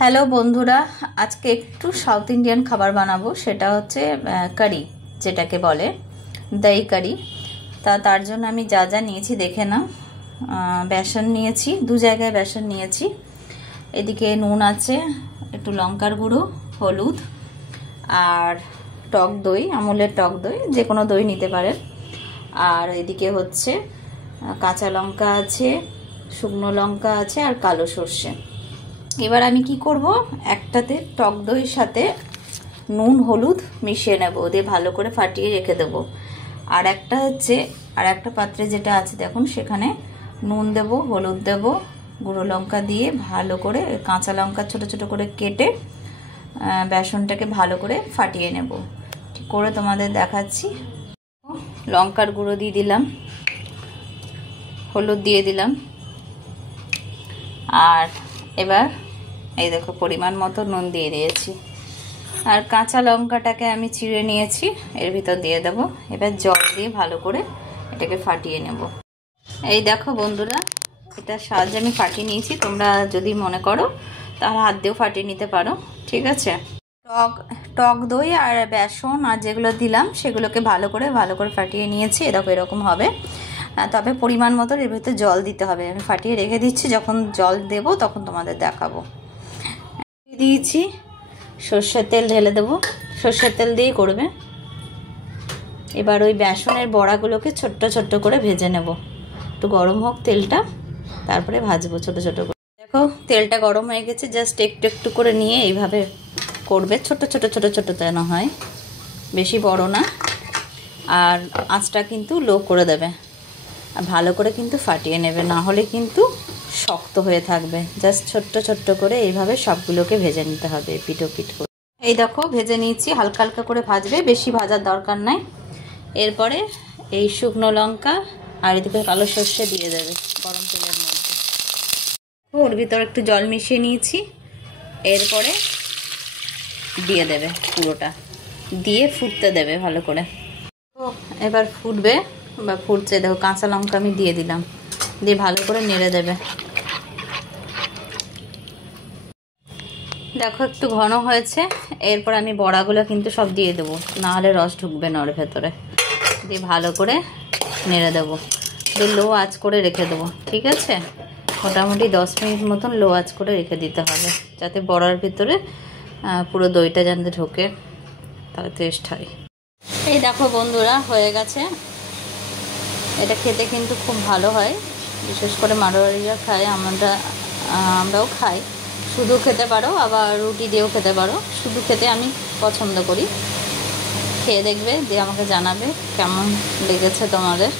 Hello বন্ধুরা, আজকে একটু সাউথ ইন্ডিয়ান খাবার বানাবো। সেটা হচ্ছে কারি, যেটাকে বলে দই কারি। তার জন্য আমি যা যা নিয়েছি দেখে নাও। বেসন নিয়েছি, 2 জায়গায় বেসন নিয়েছি। এদিকে নুন আছে, একটু লঙ্কার গুঁড়ো, হলুদ আর টক দই, আমুলের টক দই, যে কোনো দই নিতে পারেন। আর এদিকে হচ্ছে কাঁচা লঙ্কা আছে, শুকনো লঙ্কা আছে আর কালো সর্ষে। এবার আমি কি করব, একটাতে টক দইয়ের সাথে নুন হলুদ মিশিয়ে নেব, দিয়ে ভালো করে ফাটিয়ে রেখে দেব। আর একটা হচ্ছে আর একটা পাত্রে যেটা আছে দেখুন, সেখানে নুন দেব, হলুদ দেব, গুঁড়ো লঙ্কা দিয়ে ভালো করে, কাঁচা লঙ্কা ছোট ছোট করে কেটে বেসনটাকে ভালো করে ফাটিয়ে নেব। ঠিক করে তোমাদের দেখাচ্ছি। লঙ্কার গুঁড়ো দিয়ে দিলাম, হলুদ দিয়ে দিলাম, আর এবার এই দেখো পরিমাণ মতো নুন দিয়ে দিয়েছি। আর কাঁচা লঙ্কাটাকে আমি চিড়ে নিয়েছি, এর ভিতর দিয়ে দেবো। এবার জল দিয়ে ভালো করে এটাকে ফাটিয়ে নেব। এই দেখো বন্ধুরা, এটার সাহায্যে আমি ফাটিয়ে নিয়েছি। তোমরা যদি মনে করো তাহলে হাত দিয়েও ফাটিয়ে নিতে পারো, ঠিক আছে। টক দই আর বেসন আর যেগুলো দিলাম সেগুলোকে ভালো করে ফাটিয়ে নিয়েছি। দেখো এরকম হবে, তবে পরিমাণ মতো এর ভিতরে জল দিতে হবে। আমি ফাটিয়ে রেখে দিচ্ছি, যখন জল দেব তখন তোমাদের দেখাবো। দিয়েছি সর্ষের তেল, ঢেলে দেবো। সর্ষের তেল দিয়েই করবে। এবার ওই বেসনের বড়াগুলোকে ছোট্ট ছোট্ট করে ভেজে নেব। একটু গরম হোক তেলটা, তারপরে ভাজবো ছোট ছোট করে। দেখো তেলটা গরম হয়ে গেছে, জাস্ট একটু একটু করে নিয়ে এইভাবে করবে, ছোট ছোট ছোট ছোট যেন হয়, বেশি বড় না। আর আঁচটা কিন্তু লো করে দেবে, আর ভালো করে কিন্তু ফাটিয়ে নেবে, না হলে কিন্তু শক্ত হয়ে থাকবে। জাস্ট ছোট্ট ছোট্ট করে এইভাবে সবগুলোকে ভেজে নিতে হবে, পিঠ পিঠ করে। এই দেখো ভেজে নিয়েছি, হালকা হালকা করে ভাজবে, বেশি ভাজার দরকার নাই। এরপরে এই শুকনো লঙ্কা আর এদিকে কালো সর্ষে দিয়ে দেবে গরম তেলের মধ্যে। ওর ভিতরে একটু জল মিশিয়ে নিয়েছি, এরপরে দিয়ে দেবে পুরোটা, দিয়ে ফুটতে দেবে ভালো করে। ও এবার ফুটবে বা ফুটছে, দেখো কাঁচা লঙ্কা আমি দিয়ে দিলাম, দিয়ে ভালো করে নেড়ে দেবে। দেখো একটু ঘন হয়েছে। এরপর আমি বড়াগুলো কিন্তু সব দিয়ে দেবো, না হলে রস ঢুকবে না ওর ভেতরে। দিয়ে ভালো করে নেড়ে দেবো, দিয়ে লো আঁচ করে রেখে দেবো, ঠিক আছে। মোটামুটি 10 মিনিট মতন লো আঁচ করে রেখে দিতে হবে, যাতে বড়ার ভিতরে পুরো দইটা যেন ঢোকে, তাহলে টেস্ট হয়। এই দেখো বন্ধুরা হয়ে গেছে। এটা খেতে কিন্তু খুব ভালো হয়, বিশেষ করে মারোয়ারিরা খায়, আমরাও খাই। শুধু খেতে পারো, আবার রুটি দিয়েও খেতে পারো। শুধু খেতে আমি পছন্দ করি। খেয়ে দেখবে, দিয়ে আমাকে জানাবে কেমন লেগেছে তোমাদের।